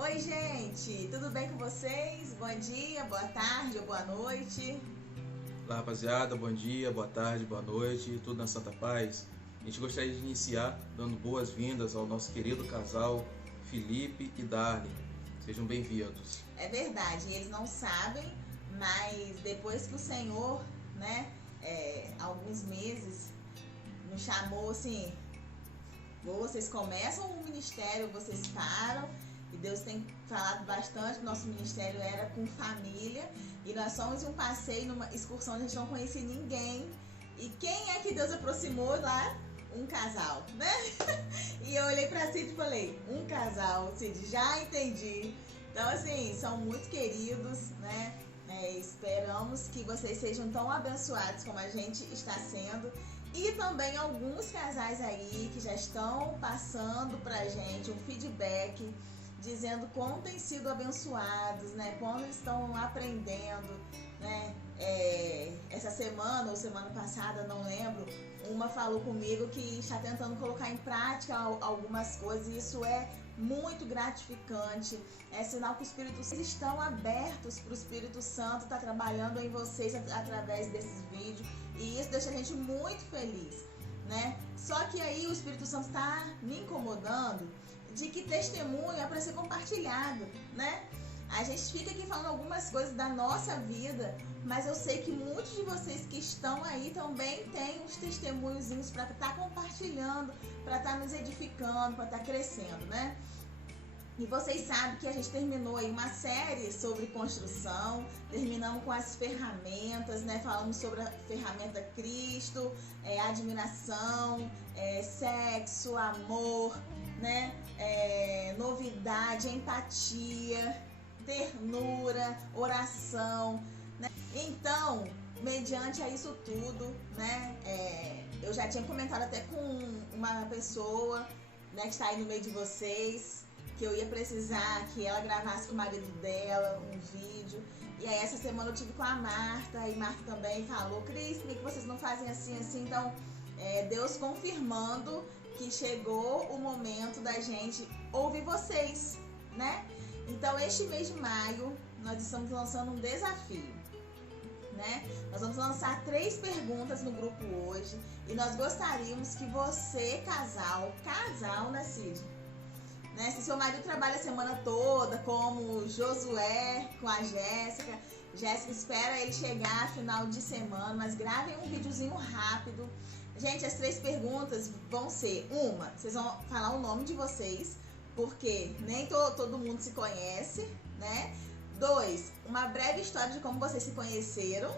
Oi, gente, tudo bem com vocês? Bom dia, boa tarde ou boa noite. Olá, rapaziada, bom dia, boa tarde, boa noite, tudo na Santa Paz. A gente gostaria de iniciar dando boas-vindas ao nosso querido casal Felipe e Darlene. Sejam bem-vindos. É verdade, eles não sabem, mas depois que o Senhor, há alguns meses, nos chamou assim, vocês começam o ministério, vocês param. E Deus tem falado bastante que o nosso ministério era com família. E nós fomos em um passeio, numa excursão onde a gente não conhecia ninguém. E quem é que Deus aproximou lá? Um casal, né? E eu olhei pra Cid e falei, um casal, Cid, já entendi. Então, assim, são muito queridos, né? Esperamos que vocês sejam tão abençoados como a gente está sendo. E também alguns casais aí que já estão passando pra gente um feedback dizendo como têm sido abençoados, né? Como estão aprendendo, né? Essa semana ou semana passada, não lembro, uma falou comigo que está tentando colocar em prática algumas coisas e isso é muito gratificante. É sinal que os Espíritos estão abertos para o Espírito Santo estar trabalhando em vocês através desses vídeos e isso deixa a gente muito feliz, né? Só que aí o Espírito Santo está me incomodando de que testemunho é para ser compartilhado, né? A gente fica aqui falando algumas coisas da nossa vida, mas eu sei que muitos de vocês que estão aí também têm uns testemunhozinhos para estar compartilhando, para estar nos edificando, para estar crescendo, né? E vocês sabem que a gente terminou aí uma série sobre construção, terminamos com as ferramentas, né? Falamos sobre a ferramenta Cristo, admiração, sexo, amor, né? Novidade, empatia, ternura, oração, né? Então, mediante a isso tudo, né? Eu já tinha comentado até com uma pessoa, né, que está aí no meio de vocês, que eu ia precisar que ela gravasse com o marido dela um vídeo. E aí essa semana eu tive com a Marta, e Marta também falou, Cris, por que vocês não fazem assim? Então, Deus confirmando que chegou o momento da gente ouvir vocês, né? Então, este mês de maio, nós estamos lançando um desafio, né? Nós vamos lançar 3 perguntas no grupo hoje e nós gostaríamos que você, casal, né, Cid? Né? Se seu marido trabalha a semana toda, como Josué com a Jéssica, espera ele chegar final de semana, mas gravem um videozinho rápido. Gente, as 3 perguntas vão ser, vocês vão falar o nome de vocês, porque nem todo mundo se conhece, né? 2, uma breve história de como vocês se conheceram,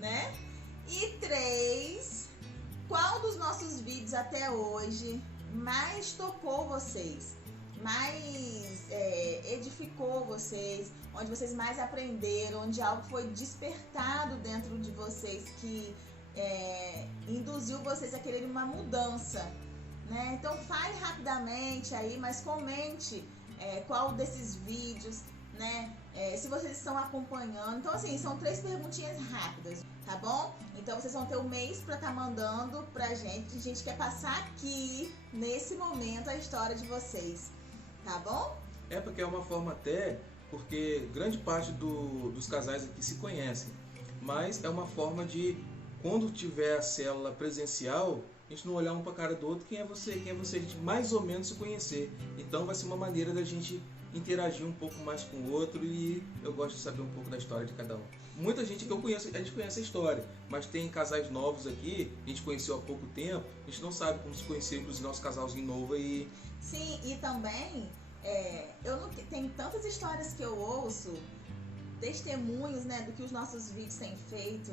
né? E 3, qual dos nossos vídeos até hoje mais tocou vocês, mais edificou vocês, onde vocês mais aprenderam, onde algo foi despertado dentro de vocês que induziu vocês a quererem uma mudança, né? Então fale rapidamente aí, mas comente qual desses vídeos, né? Se vocês estão acompanhando. Então assim, são 3 perguntinhas rápidas, tá bom? Então vocês vão ter um mês para estar mandando pra gente. A gente quer passar aqui, nesse momento, a história de vocês, tá bom? Porque é uma forma até, porque grande parte dos casais aqui se conhecem, mas é uma forma de, quando tiver a célula presencial, a gente não olhar um para a cara do outro, quem é você, a gente mais ou menos se conhecer. Então vai ser uma maneira da gente interagir um pouco mais com o outro e eu gosto de saber um pouco da história de cada um. Muita gente que eu conheço, a gente conhece a história, mas tem casais novos aqui, a gente conheceu há pouco tempo, a gente não sabe como se conhecer com os nossos casalzinhos novos aí. Sim, e também, eu não tem tantas histórias que eu ouço, testemunhos, né, do que os nossos vídeos têm feito,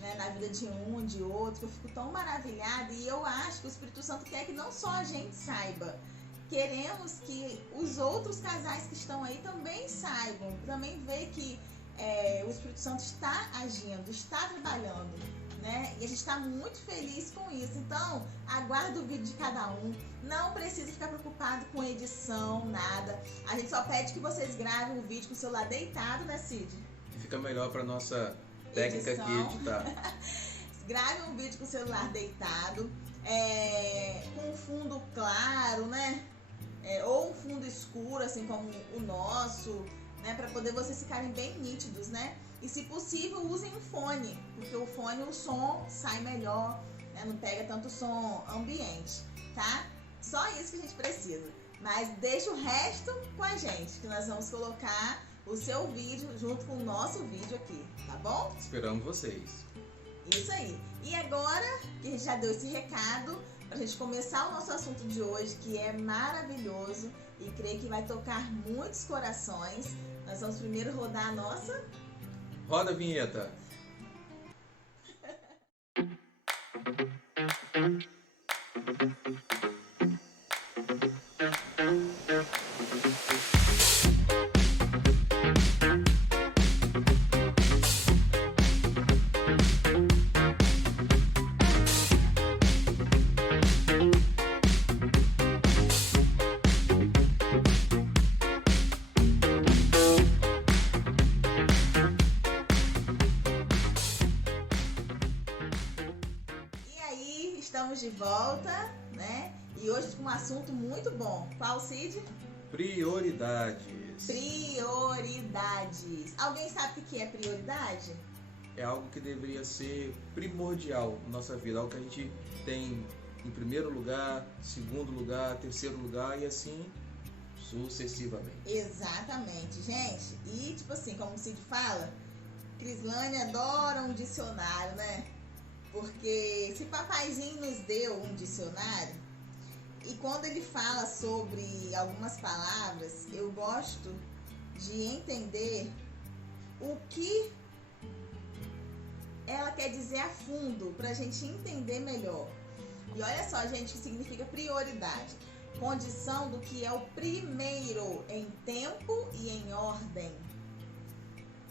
né, na vida de um, de outro, que eu fico tão maravilhada e eu acho que o Espírito Santo quer que não só a gente saiba, queremos que os outros casais que estão aí também saibam, também ver que o Espírito Santo está agindo, está trabalhando, né? E a gente está muito feliz com isso. Então, aguarda o vídeo de cada um. Não precisa ficar preocupado com edição, nada. A gente só pede que vocês gravem o vídeo com o celular deitado, né, Cid? Que fica melhor para nossa técnica aqui editar. Grave um vídeo com o celular deitado, com um fundo claro, né? Ou um fundo escuro, assim como o nosso, né? Para poder vocês ficarem bem nítidos, né? E se possível, usem um fone, porque o fone, o som sai melhor, né? Não pega tanto som ambiente, tá? Só isso que a gente precisa. Mas deixa o resto com a gente, que nós vamos colocar o seu vídeo junto com o nosso vídeo aqui, tá bom? Esperamos vocês. Isso aí. E agora que a gente já deu esse recado, pra gente começar o nosso assunto de hoje, que é maravilhoso e creio que vai tocar muitos corações, nós vamos primeiro rodar a nossa... Roda a vinheta. Estamos de volta, né? E hoje com um assunto muito bom. Qual, Cid? Prioridades. Prioridades. Alguém sabe o que é prioridade? É algo que deveria ser primordial na nossa vida. Algo que a gente tem em primeiro lugar, segundo lugar, terceiro lugar e assim sucessivamente. Exatamente, gente. E tipo assim, como o Cid fala, Crislane adora um dicionário, né? Porque se papaizinho nos deu um dicionário, e quando ele fala sobre algumas palavras, eu gosto de entender o que ela quer dizer a fundo, pra gente entender melhor. E olha só, gente, o que significa prioridade. Condição do que é o primeiro em tempo e em ordem.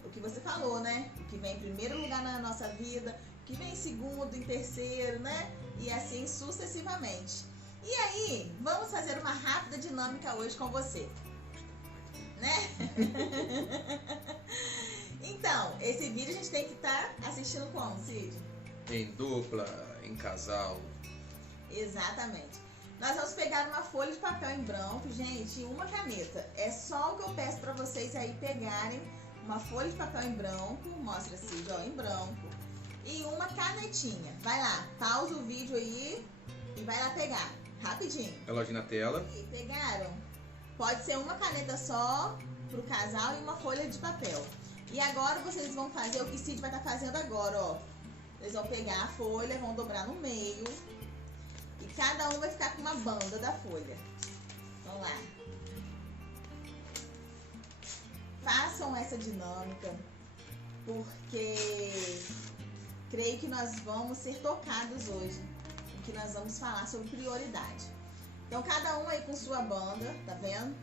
O que você falou, né? O que vem em primeiro lugar na nossa vida, que vem em segundo, em terceiro, né? E assim sucessivamente. E aí, vamos fazer uma rápida dinâmica hoje com você, né? Então, esse vídeo a gente tem que estar assistindo como, Cid? Em dupla, em casal. Exatamente. Nós vamos pegar uma folha de papel em branco, gente, e uma caneta. É só o que eu peço para vocês aí pegarem uma folha de papel em branco, mostra, Cid, ó, em branco. E uma canetinha. Vai lá, pausa o vídeo aí e vai lá pegar. Rapidinho. Reloginho na tela. E pegaram? Pode ser uma caneta só pro casal e uma folha de papel. E agora vocês vão fazer o que Cid vai estar fazendo agora, ó. Eles vão pegar a folha, vão dobrar no meio. E cada um vai ficar com uma banda da folha. Vamos lá. Façam essa dinâmica, porque... creio que nós vamos ser tocados hoje, em que nós vamos falar sobre prioridade. Então, cada um aí com sua banda, tá vendo?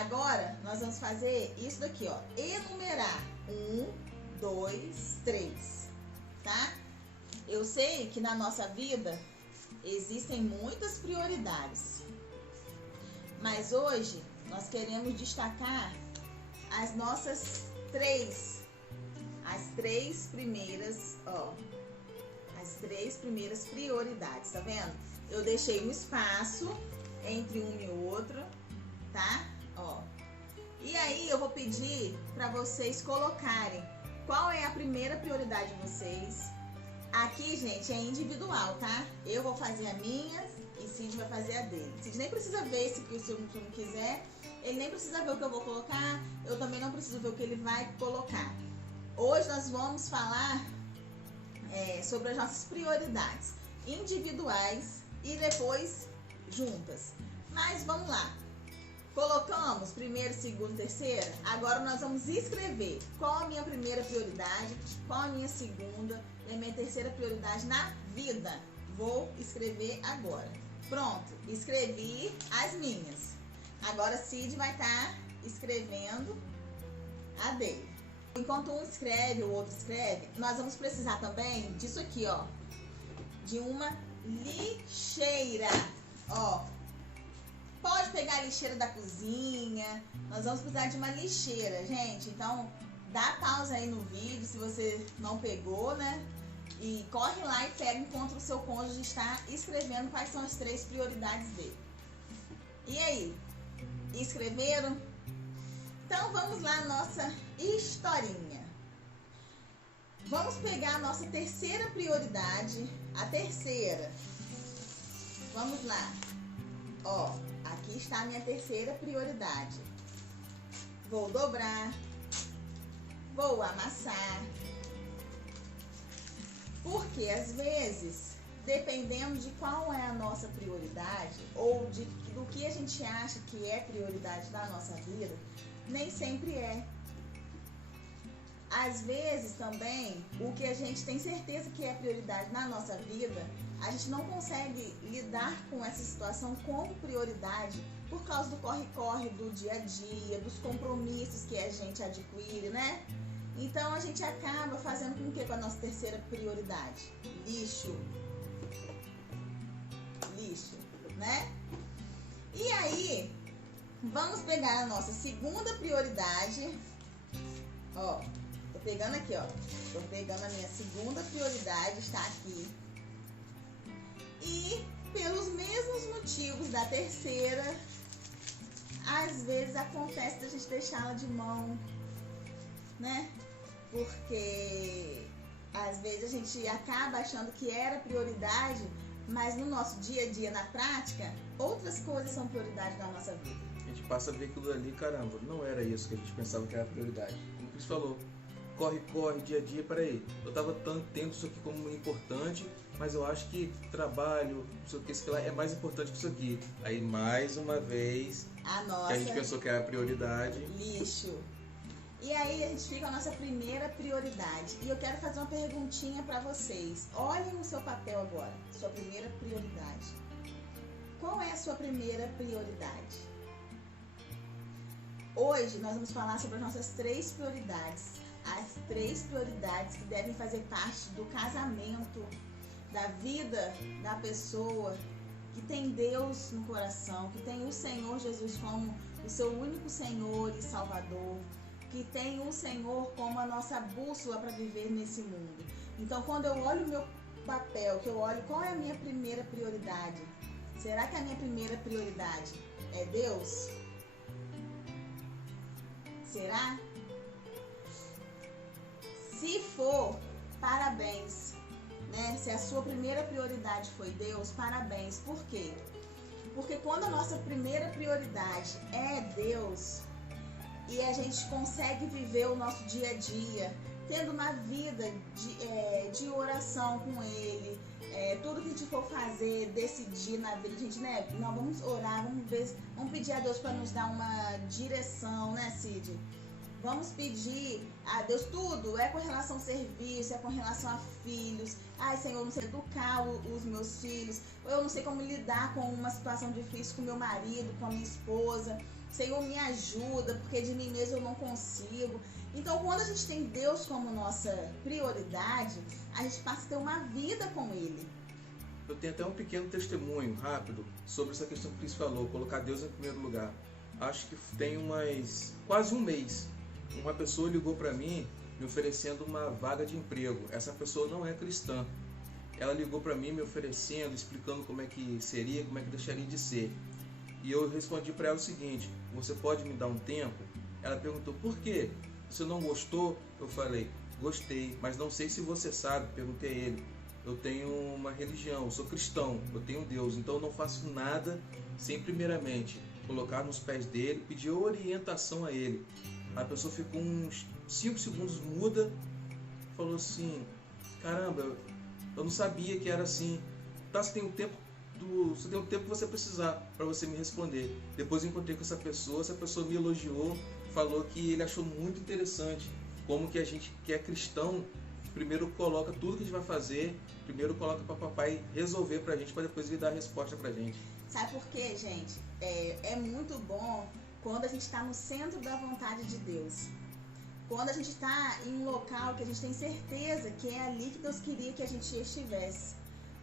Agora, nós vamos fazer isso daqui, ó. Enumerar. 1, 2, 3, tá? Eu sei que na nossa vida existem muitas prioridades. Mas hoje, nós queremos destacar as nossas as três primeiras, ó, as três primeiras prioridades, tá vendo? Eu deixei um espaço entre um e outro, tá? Ó. E aí eu vou pedir para vocês colocarem qual é a primeira prioridade de vocês. Aqui, gente, é individual, tá? Eu vou fazer a minha e Cid vai fazer a dele. Cid nem precisa ver se o não quiser, ele nem precisa ver o que eu vou colocar, eu também não preciso ver o que ele vai colocar. Hoje nós vamos falar sobre as nossas prioridades individuais e depois juntas. Mas vamos lá. Colocamos primeiro, segundo, terceira. Agora nós vamos escrever qual a minha primeira prioridade, qual a minha segunda e a minha terceira prioridade na vida. Vou escrever agora. Pronto, escrevi as minhas. Agora Cid vai estar escrevendo a dele. Enquanto um escreve, o outro escreve, nós vamos precisar também disso aqui, ó. De uma lixeira, ó. Pode pegar a lixeira da cozinha. Nós vamos precisar de uma lixeira, gente. Então, dá pausa aí no vídeo se você não pegou, né? E corre lá e pega enquanto o seu cônjuge está escrevendo quais são as três prioridades dele. E aí? aqui, escreveram? Então vamos lá, nossa historinha. Vamos pegar a nossa terceira prioridade. A terceira. Vamos lá. Ó, aqui está a minha terceira prioridade. Vou dobrar. Vou amassar. Porque às vezes, dependendo de qual é a nossa prioridade, ou do que a gente acha que é prioridade da nossa vida, nem sempre é. Às vezes também, o que a gente tem certeza que é prioridade na nossa vida, a gente não consegue lidar com essa situação como prioridade por causa do corre-corre do dia a dia, dos compromissos que a gente adquire, né? Então a gente acaba fazendo com que com a nossa terceira prioridade? Lixo, né? E aí, vamos pegar a nossa segunda prioridade. Ó, tô pegando aqui, ó. Tô pegando a minha segunda prioridade, está aqui. E pelos mesmos motivos da terceira, às vezes acontece da gente deixá-la de mão, né? Porque às vezes a gente acaba achando que era prioridade, mas no nosso dia a dia, na prática, outras coisas são prioridade da nossa vida. A gente passa a ver aquilo ali, caramba, não era isso que a gente pensava que era prioridade. Como o Cris falou, corre, dia a dia, peraí, eu estava tendo isso aqui como importante, mas eu acho que trabalho, isso aqui lá é mais importante que isso aqui. Aí mais uma vez, que a gente pensou que era prioridade. Lixo. E aí a gente fica a nossa primeira prioridade. E eu quero fazer uma perguntinha para vocês. Olhem no seu papel agora, sua primeira prioridade. Qual é a sua primeira prioridade? Hoje nós vamos falar sobre as nossas 3 prioridades. As 3 prioridades que devem fazer parte do casamento, da vida da pessoa que tem Deus no coração, que tem o Senhor Jesus como o seu único Senhor e Salvador, que tem o Senhor como a nossa bússola para viver nesse mundo. Então, quando eu olho o meu papel, que eu olho qual é a minha primeira prioridade, será que a minha primeira prioridade é Deus? Será? Se for, parabéns, né? Se a sua primeira prioridade foi Deus, parabéns. Por quê? Porque quando a nossa primeira prioridade é Deus, e a gente consegue viver o nosso dia a dia, tendo uma vida de oração com Ele, tudo que a gente for fazer, decidir na vida, a gente, né? Nós vamos orar, vamos pedir a Deus para nos dar uma direção, né, Cid? Vamos pedir a Deus tudo, é com relação ao serviço, é com relação a filhos. Ai, Senhor, eu não sei educar os meus filhos, eu não sei como lidar com uma situação difícil com meu marido, com a minha esposa. Senhor, me ajuda, porque de mim mesmo eu não consigo. Então, quando a gente tem Deus como nossa prioridade, a gente passa a ter uma vida com Ele. Eu tenho até um pequeno testemunho rápido sobre essa questão que o Cris falou, colocar Deus em primeiro lugar. Acho que tem quase um mês, uma pessoa ligou para mim me oferecendo uma vaga de emprego. Essa pessoa não é cristã. Ela ligou para mim me oferecendo, explicando como é que seria, como é que deixaria de ser. E eu respondi para ela o seguinte: você pode me dar um tempo? Ela perguntou, por quê? Você não gostou? Eu falei, gostei, mas não sei se você sabe. Perguntei a ele, eu tenho uma religião, eu sou cristão, eu tenho Deus, então eu não faço nada sem primeiramente colocar nos pés dele, pedir orientação a ele. A pessoa ficou uns 5 segundos muda, falou assim, caramba, eu não sabia que era assim. Tá, você tem um tempo que você precisar para você me responder. Depois eu encontrei com essa pessoa me elogiou, falou que ele achou muito interessante como que a gente que é cristão primeiro coloca tudo que a gente vai fazer, primeiro coloca para papai resolver pra gente, para depois ele dar a resposta pra gente. Sabe por quê, gente? É muito bom quando a gente está no centro da vontade de Deus. Quando a gente está em um local que a gente tem certeza que é ali que Deus queria que a gente estivesse.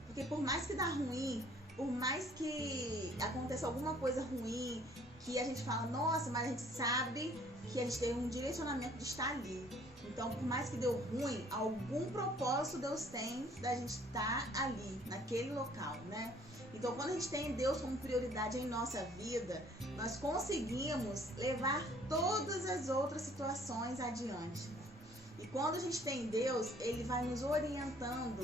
Porque por mais que dá ruim, por mais que aconteça alguma coisa ruim, que a gente fala, nossa, mas a gente sabe que a gente tem um direcionamento de estar ali. Então, por mais que deu ruim, algum propósito Deus tem da gente estar ali, naquele local, né? Então, quando a gente tem Deus como prioridade em nossa vida, nós conseguimos levar todas as outras situações adiante. E quando a gente tem Deus, Ele vai nos orientando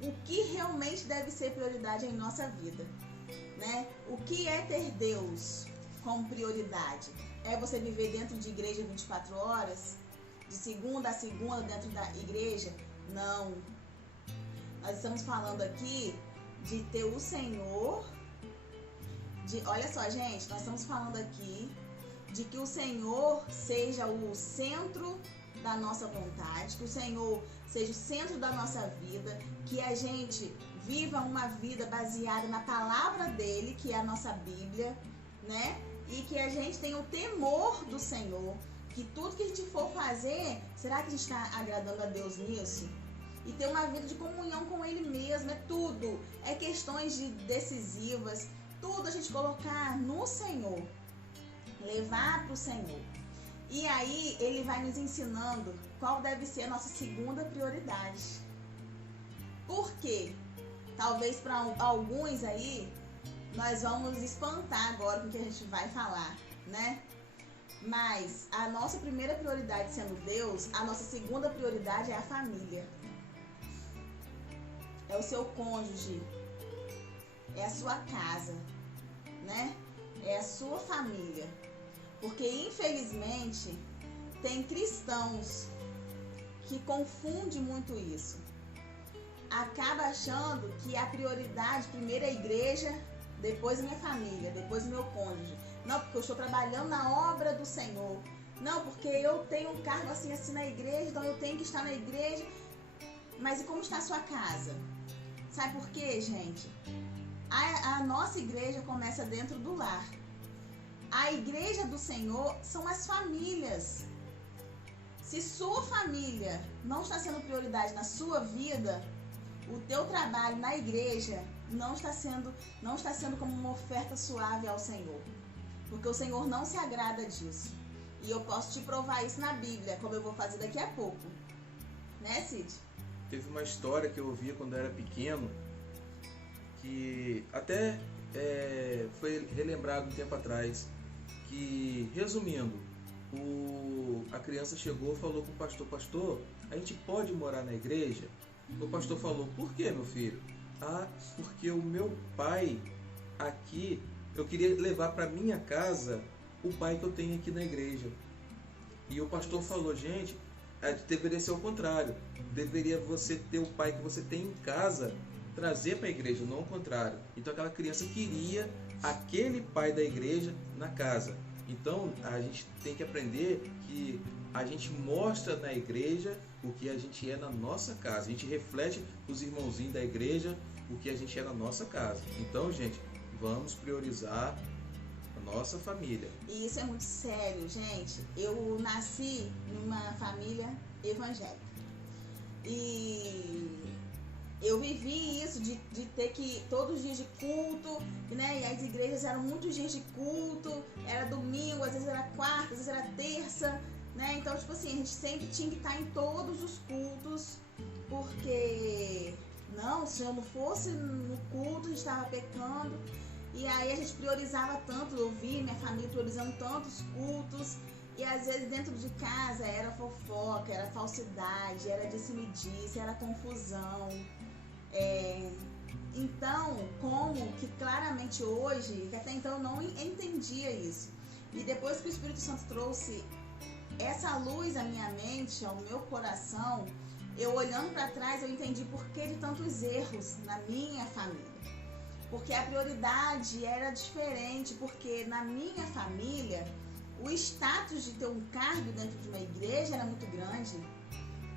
o que realmente deve ser prioridade em nossa vida, né? O que é ter Deus como prioridade? É você viver dentro de igreja 24 horas? De segunda a segunda dentro da igreja? Não. Nós estamos falando aqui de ter o Senhor, olha só, gente, nós estamos falando aqui de que o Senhor seja o centro da nossa vontade, que o Senhor seja o centro da nossa vida, que a gente viva uma vida baseada na palavra dele, que é a nossa Bíblia, né? E que a gente tenha o temor do Senhor, que tudo que a gente for fazer, será que a gente está agradando a Deus nisso? E ter uma vida de comunhão com Ele mesmo, é tudo. É questões decisivas, tudo a gente colocar no Senhor, levar para o Senhor. E aí Ele vai nos ensinando qual deve ser a nossa segunda prioridade. Por quê? Talvez para alguns aí, nós vamos espantar agora com o que a gente vai falar, né? Mas a nossa primeira prioridade sendo Deus, a nossa segunda prioridade é a família. É o seu cônjuge, é a sua casa, né? É a sua família. Porque, infelizmente, tem cristãos que confundem muito isso. Acaba achando que a prioridade, primeiro é a igreja, depois a minha família, depois o meu cônjuge. Não, porque eu estou trabalhando na obra do Senhor. Não, porque eu tenho um cargo assim na igreja, então eu tenho que estar na igreja. Mas e como está a sua casa? Sabe por quê, gente? A nossa igreja começa dentro do lar. A igreja do Senhor são as famílias. Se sua família não está sendo prioridade na sua vida, o teu trabalho na igreja não está sendo como uma oferta suave ao Senhor. Porque o Senhor não se agrada disso. E eu posso te provar isso na Bíblia, como eu vou fazer daqui a pouco. Né, Cid? Teve uma história que eu ouvia quando eu era pequeno, que até foi relembrado um tempo atrás, que, resumindo, a criança chegou e falou com o pastor: pastor, a gente pode morar na igreja? O pastor falou: por que, meu filho? Ah, porque o meu pai aqui, eu queria levar para minha casa o pai que eu tenho aqui na igreja. E o pastor falou: gente, deveria ser o contrário. Deveria você ter o pai que você tem em casa, trazer para a igreja, não o contrário. Então aquela criança queria aquele pai da igreja na casa. Então a gente tem que aprender que a gente mostra na igreja o que a gente é na nossa casa. A gente reflete os irmãozinhos da igreja o que a gente é na nossa casa. Então, gente, vamos priorizar a nossa família. E isso é muito sério, gente. Eu nasci numa família evangélica. E eu vivi isso de ter que todos os dias de culto, né? E as igrejas eram muitos dias de culto, era domingo, às vezes era quarta, às vezes era terça, né? Então, tipo assim, a gente sempre tinha que estar em todos os cultos, porque não, se eu não fosse no culto, a gente estava pecando. E aí a gente priorizava tanto, eu vi minha família priorizando tantos cultos. E às vezes dentro de casa era fofoca, era falsidade, era disse-me-disse, era confusão. Então, como que claramente hoje, que até então eu não entendia isso. E depois que o Espírito Santo trouxe essa luz à minha mente, ao meu coração, eu olhando para trás, eu entendi por que de tantos erros na minha família. Porque a prioridade era diferente, porque na minha família, o status de ter um cargo dentro de uma igreja era muito grande.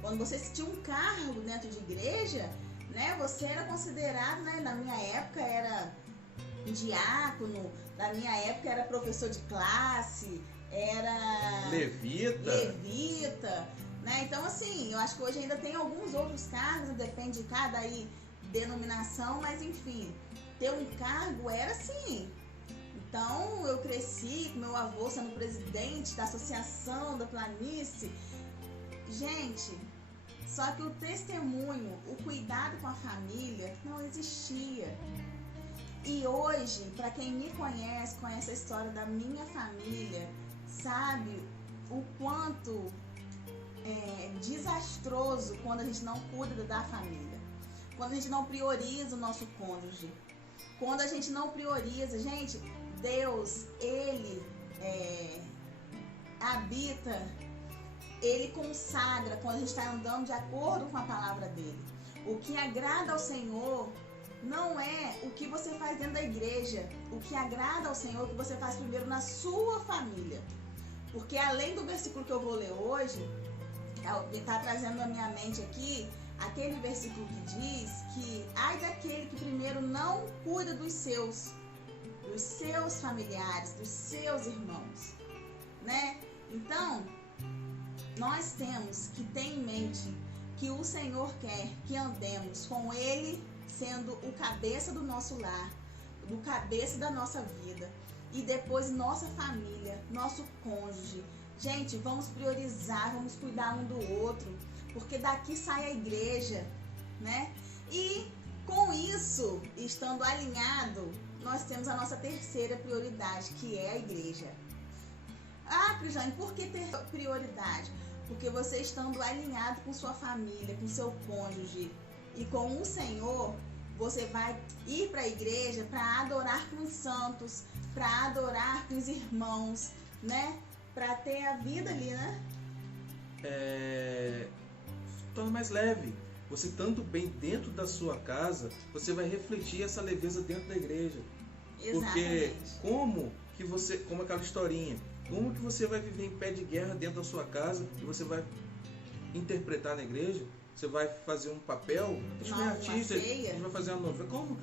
Quando você tinha um cargo dentro de igreja, né, você era considerado, né, na minha época era diácono, na minha época era professor de classe, era levita, né? Então, assim, eu acho que hoje ainda tem alguns outros cargos, depende de cada aí denominação, mas enfim, ter um cargo era assim. Então, eu cresci com meu avô sendo presidente da associação da planície. Gente, só que o testemunho, o cuidado com a família não existia. E hoje, para quem me conhece, conhece a história da minha família, sabe o quanto é desastroso quando a gente não cuida da família, quando a gente não prioriza o nosso cônjuge, quando a gente não prioriza, gente, Deus, Ele habita, Ele consagra quando a gente está andando de acordo com a palavra dEle. O que agrada ao Senhor não é o que você faz dentro da igreja, o que agrada ao Senhor é o que você faz primeiro na sua família. Porque além do versículo que eu vou ler hoje, está trazendo na minha mente aqui aquele versículo que diz que ai daquele que primeiro não cuida dos seus familiares, dos seus irmãos, né? Então, nós temos que ter em mente que o Senhor quer que andemos com Ele sendo o cabeça do nosso lar, o cabeça da nossa vida, e depois nossa família, nosso cônjuge. Gente, vamos priorizar, vamos cuidar um do outro, porque daqui sai a igreja, né? E com isso, estando alinhado, nós temos a nossa terceira prioridade, que é a igreja. Ah, Cristiane, por que ter prioridade? Porque você estando alinhado com sua família, com seu cônjuge e com o Senhor, você vai ir para a igreja para adorar com os santos, para adorar com os irmãos, né? Para ter a vida ali, né? Torna mais leve. Você estando bem dentro da sua casa, você vai refletir essa leveza dentro da igreja. Exatamente. Porque como aquela historinha, como que você vai viver em pé de guerra dentro da sua casa e você vai interpretar na igreja? Você vai fazer um papel, a gente é artista, a gente vai fazer uma novela. Como?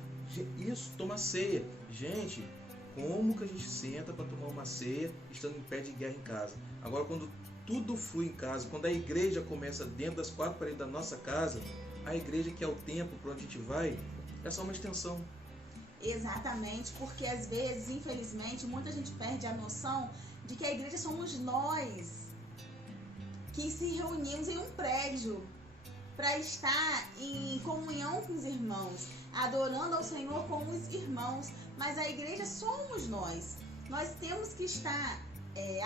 Isso, toma ceia. Gente, como que a gente senta para tomar uma ceia estando em pé de guerra em casa? Agora, quando tudo flui em casa, quando a igreja começa dentro das quatro paredes da nossa casa, a igreja que é o templo para onde a gente vai, é só uma extensão. Exatamente, porque às vezes, infelizmente, muita gente perde a noção de que a igreja somos nós que se reunimos em um prédio para estar em comunhão com os irmãos, adorando ao Senhor com os irmãos, mas a igreja somos nós. Nós temos que estar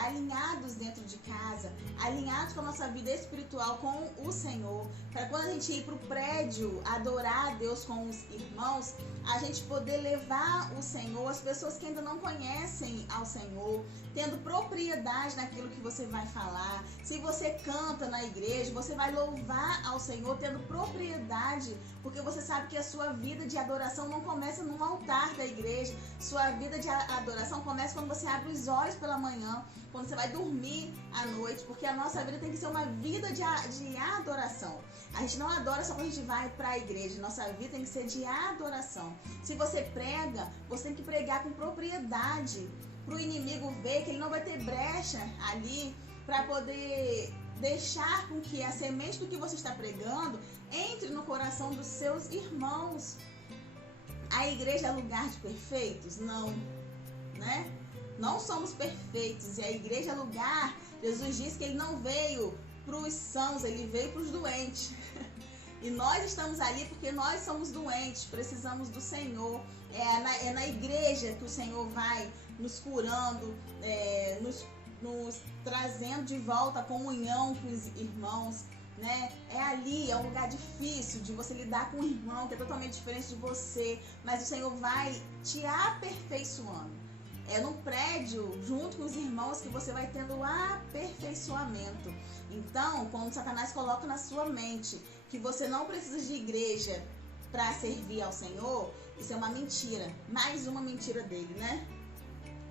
alinhados dentro de casa, alinhados com a nossa vida espiritual com o Senhor, para quando a gente ir para o prédio adorar a Deus com os irmãos, a gente poder levar o Senhor, as pessoas que ainda não conhecem ao Senhor, tendo propriedade naquilo que você vai falar. Se você canta na igreja, você vai louvar ao Senhor tendo propriedade, porque você sabe que a sua vida de adoração não começa num altar da igreja. Sua vida de adoração começa quando você abre os olhos pela manhã, quando você vai dormir à noite, porque a nossa vida tem que ser uma vida de adoração. A gente não adora só quando a gente vai para a igreja, nossa vida tem que ser de adoração. Se você prega, você tem que pregar com propriedade, para o inimigo ver que ele não vai ter brecha ali para poder deixar com que a semente do que você está pregando entre no coração dos seus irmãos. A igreja é lugar de perfeitos? Não, né? Não somos perfeitos, e a igreja é lugar, Jesus disse que ele não veio para os sãos, ele veio para os doentes. E nós estamos ali porque nós somos doentes, precisamos do Senhor. É na igreja que o Senhor vai nos curando, nos trazendo de volta a comunhão com os irmãos, né? É ali, é um lugar difícil de você lidar com um irmão que é totalmente diferente de você, mas o Senhor vai te aperfeiçoando. É no prédio, junto com os irmãos, que você vai tendo aperfeiçoamento. Então, quando Satanás coloca na sua mente que você não precisa de igreja para servir ao Senhor, isso é uma mentira. Mais uma mentira dele, né?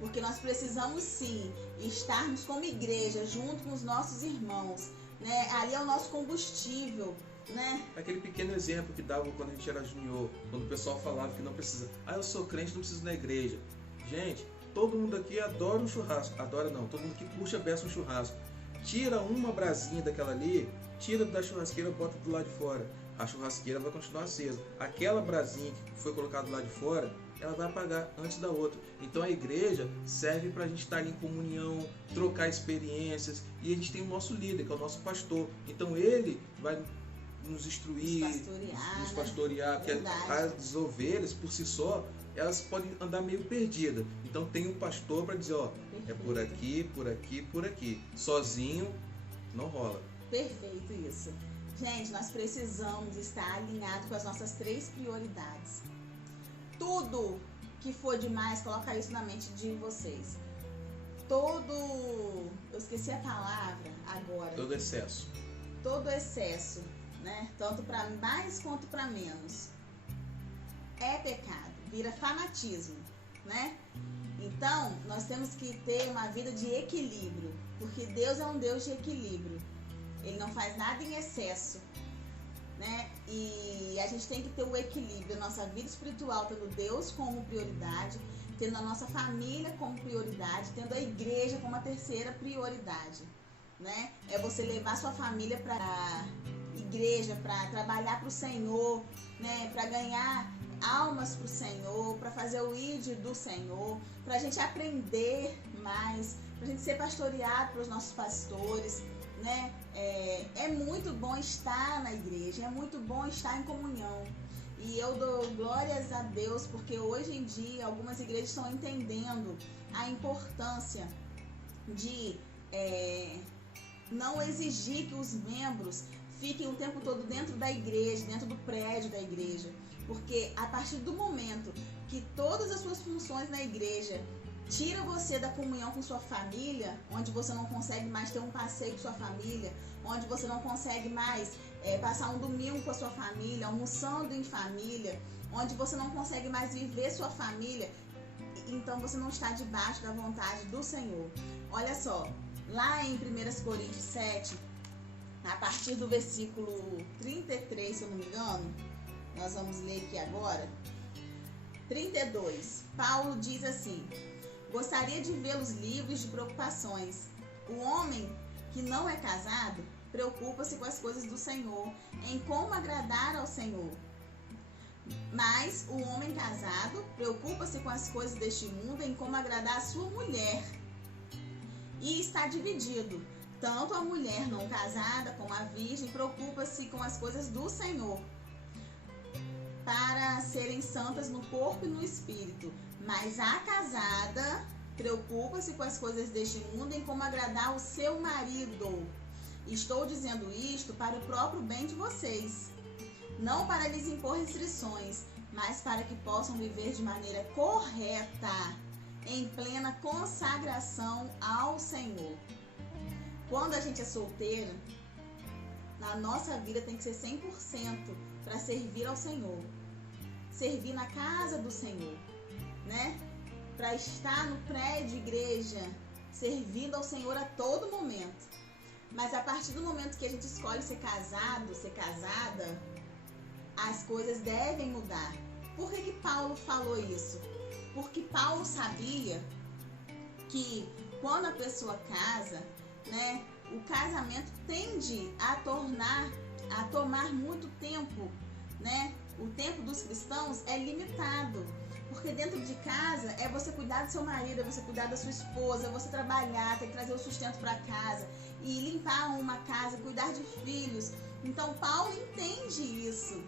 Porque nós precisamos sim estarmos como igreja, junto com os nossos irmãos, né? Ali é o nosso combustível, né? Aquele pequeno exemplo que dava quando a gente era junior, quando o pessoal falava que não precisa. Eu sou crente, não preciso ir na igreja. Gente, todo mundo aqui adora um churrasco. Adora não, todo mundo que puxa a beça um churrasco. Tira uma brasinha daquela ali, tira da churrasqueira, bota do lado de fora. A churrasqueira vai continuar acesa. Aquela brasinha que foi colocada do lado de fora, ela vai apagar antes da outra. Então a igreja serve para a gente estar em comunhão, trocar experiências. E a gente tem o nosso líder, que é o nosso pastor. Então ele vai nos instruir, nos pastorear, porque as ovelhas por si só elas podem andar meio perdidas. Então tem um pastor para dizer, ó, é por aqui, por aqui, por aqui. Sozinho não rola. Perfeito isso. Gente, nós precisamos estar alinhados com as nossas 3 prioridades. Tudo que for demais, coloca isso na mente de vocês. Eu esqueci a palavra agora. Todo excesso. Todo excesso, né? Tanto para mais quanto para menos. É pecado, vira fanatismo, né? Então, nós temos que ter uma vida de equilíbrio, porque Deus é um Deus de equilíbrio. Ele não faz nada em excesso, né? E a gente tem que ter o equilíbrio, nossa vida espiritual tendo Deus como prioridade, tendo a nossa família como prioridade, tendo a igreja como a terceira prioridade, né? É você levar sua família para a igreja, para trabalhar para o Senhor, né? Para ganhar almas para o Senhor, para fazer o ID do Senhor, para a gente aprender mais, para a gente ser pastoreado pelos nossos pastores, né? É muito bom estar na igreja, é muito bom estar em comunhão. E eu dou glórias a Deus porque hoje em dia algumas igrejas estão entendendo a importância de não exigir que os membros fiquem o tempo todo dentro da igreja, dentro do prédio da igreja. Porque a partir do momento que todas as suas funções na igreja tira você da comunhão com sua família, onde você não consegue mais ter um passeio com sua família, onde você não consegue mais passar um domingo com a sua família, almoçando em família, onde você não consegue mais viver sua família, então você não está debaixo da vontade do Senhor. Olha só, lá em 1 Coríntios 7, a partir do versículo 33, se eu não me engano, nós vamos ler aqui agora, 32, Paulo diz assim: gostaria de vê-los livres de preocupações. O homem que não é casado preocupa-se com as coisas do Senhor, em como agradar ao Senhor. Mas o homem casado preocupa-se com as coisas deste mundo, em como agradar a sua mulher. E está dividido. Tanto a mulher não casada como a virgem preocupa-se com as coisas do Senhor, para serem santas no corpo e no espírito. Mas a casada preocupa-se com as coisas deste mundo, em como agradar o seu marido. Estou dizendo isto para o próprio bem de vocês, não para lhes impor restrições, mas para que possam viver de maneira correta, em plena consagração ao Senhor. Quando a gente é solteira, na nossa vida tem que ser 100% para servir ao Senhor, servir na casa do Senhor, né? Para estar no prédio, igreja, servindo ao Senhor a todo momento. Mas a partir do momento que a gente escolhe ser casado, ser casada, as coisas devem mudar. Por que Paulo falou isso? Porque Paulo sabia que quando a pessoa casa, né, o casamento tende a tomar muito tempo, né? O tempo dos cristãos é limitado, porque dentro de casa é você cuidar do seu marido, é você cuidar da sua esposa, é você trabalhar, tem que trazer o sustento para casa e limpar uma casa, cuidar de filhos. Então Paulo entende isso.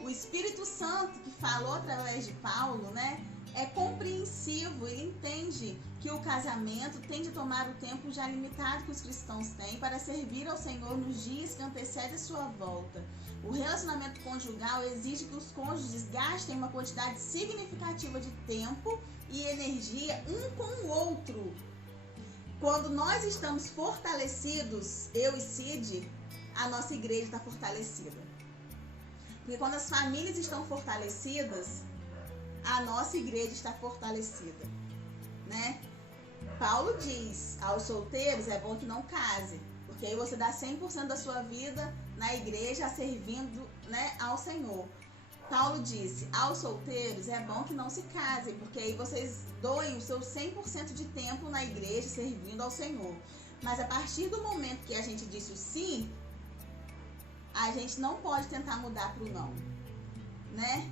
O Espírito Santo que falou através de Paulo, né, é compreensivo, ele entende que o casamento tem de tomar o tempo já limitado que os cristãos têm para servir ao Senhor nos dias que antecedem a sua volta. O relacionamento conjugal exige que os cônjuges gastem uma quantidade significativa de tempo e energia um com o outro. Quando nós estamos fortalecidos, eu e Cid, a nossa igreja está fortalecida. Porque quando as famílias estão fortalecidas, a nossa igreja está fortalecida, né? Paulo diz, aos solteiros é bom que não case, porque aí você dá 100% da sua vida na igreja servindo, né, ao Senhor. Paulo disse, aos solteiros é bom que não se casem, porque aí vocês doem o seu 100% de tempo na igreja servindo ao Senhor. Mas a partir do momento que a gente disse o sim, a gente não pode tentar mudar para o não, né?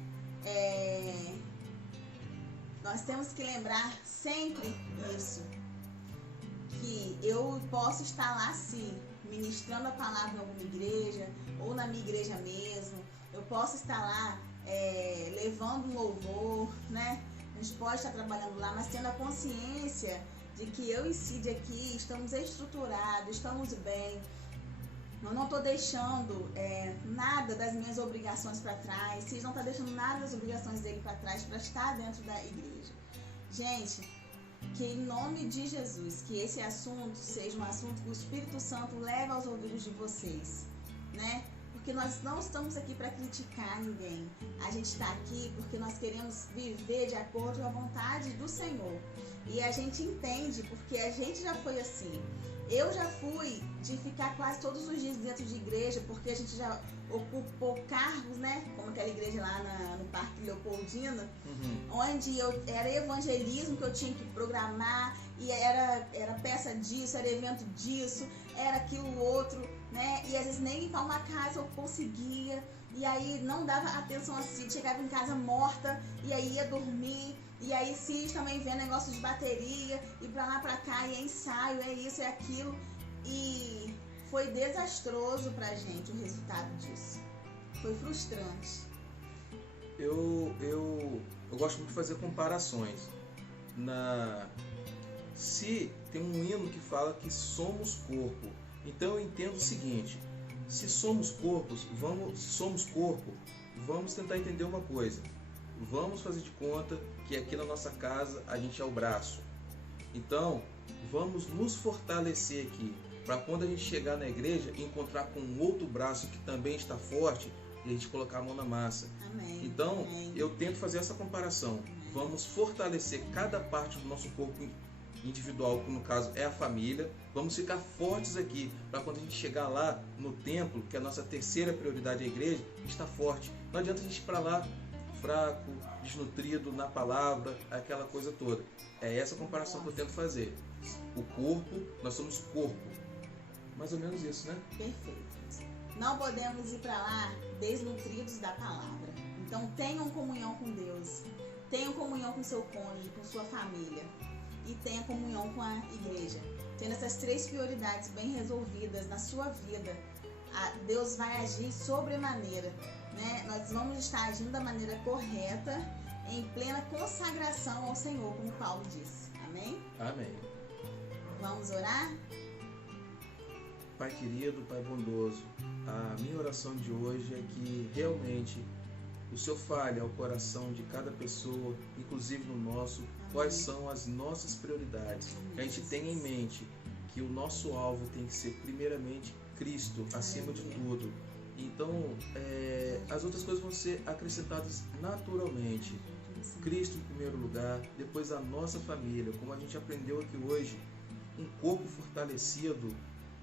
Nós temos que lembrar sempre isso, que eu posso estar lá sim, ministrando a palavra em alguma igreja, ou na minha igreja mesmo, eu posso estar lá levando um louvor, né? a gente pode estar trabalhando lá, mas tendo a consciência de que eu e Cid aqui estamos estruturados, estamos bem. Eu não estou deixando nada das minhas obrigações para trás. Cid não está deixando nada das obrigações dele para trás para estar dentro da igreja. Gente, que em nome de Jesus, que esse assunto seja um assunto que o Espírito Santo leve aos ouvidos de vocês, né? Porque nós não estamos aqui para criticar ninguém. A gente está aqui porque nós queremos viver de acordo com a vontade do Senhor. E a gente entende, porque a gente já foi assim. Eu já fui de ficar quase todos os dias dentro de igreja, porque a gente já ocupou cargos, né? Como aquela igreja lá no Parque Leopoldina, onde era evangelismo que eu tinha que programar, e era peça disso, era evento disso, era aquilo outro, né? E às vezes nem limpar uma casa eu conseguia, e aí não dava atenção assim, chegava em casa morta, e aí ia dormir. E aí Cid também vendo negócio de bateria, e pra lá pra cá, e é ensaio, é isso, é aquilo. E foi desastroso pra gente o resultado disso. Foi frustrante. Eu gosto muito de fazer comparações. Se tem um hino que fala que somos corpo, então eu entendo o seguinte: se somos corpo, vamos tentar entender uma coisa. Vamos fazer de conta que aqui na nossa casa a gente é o braço. Então, vamos nos fortalecer aqui, para quando a gente chegar na igreja e encontrar com um outro braço que também está forte, e a gente colocar a mão na massa. Amém. Então, Amém. eu tento fazer essa comparação. Amém. Vamos fortalecer cada parte do nosso corpo individual, que no caso é a família. Vamos ficar fortes aqui, para quando a gente chegar lá no templo, que é a nossa terceira prioridade, a igreja, estar forte. Não adianta a gente ir para lá fraco, desnutrido na palavra, aquela coisa toda. É essa comparação que eu tento fazer. O corpo, nós somos corpo. Mais ou menos isso, né? Perfeito. Não podemos ir para lá desnutridos da palavra. Então tenham comunhão com Deus, tenham comunhão com seu cônjuge, com sua família, e tenha comunhão com a igreja. Tendo essas 3 prioridades bem resolvidas na sua vida, Deus vai agir sobremaneira, né? Nós vamos estar agindo da maneira correta, em plena consagração ao Senhor, como Paulo disse. Amém? Amém. Vamos orar? Pai querido, Pai bondoso, a minha oração de hoje é que realmente o Senhor fale ao coração de cada pessoa, inclusive no nosso, quais são as nossas prioridades. Que a gente tenha em mente que o nosso alvo tem que ser primeiramente Cristo, acima de tudo. Então, as outras coisas vão ser acrescentadas naturalmente. Cristo em primeiro lugar, depois a nossa família, como a gente aprendeu aqui hoje, um corpo fortalecido,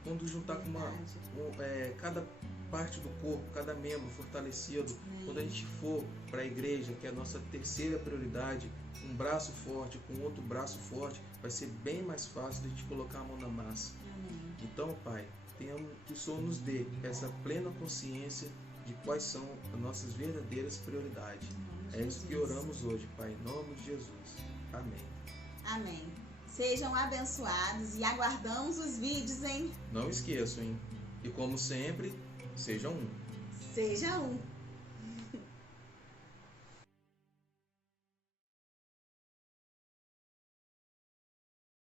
quando juntar com cada parte do corpo, cada membro fortalecido, quando a gente for para a igreja, que é a nossa terceira prioridade, um braço forte com outro braço forte, vai ser bem mais fácil de a gente colocar a mão na massa. Então, Pai, que o Senhor nos dê essa plena consciência de quais são as nossas verdadeiras prioridades. É isso que oramos hoje, Pai, em nome de Jesus. Amém. Amém. Sejam abençoados e aguardamos os vídeos, hein? Não esqueçam, hein? E como sempre, sejam um. Seja um.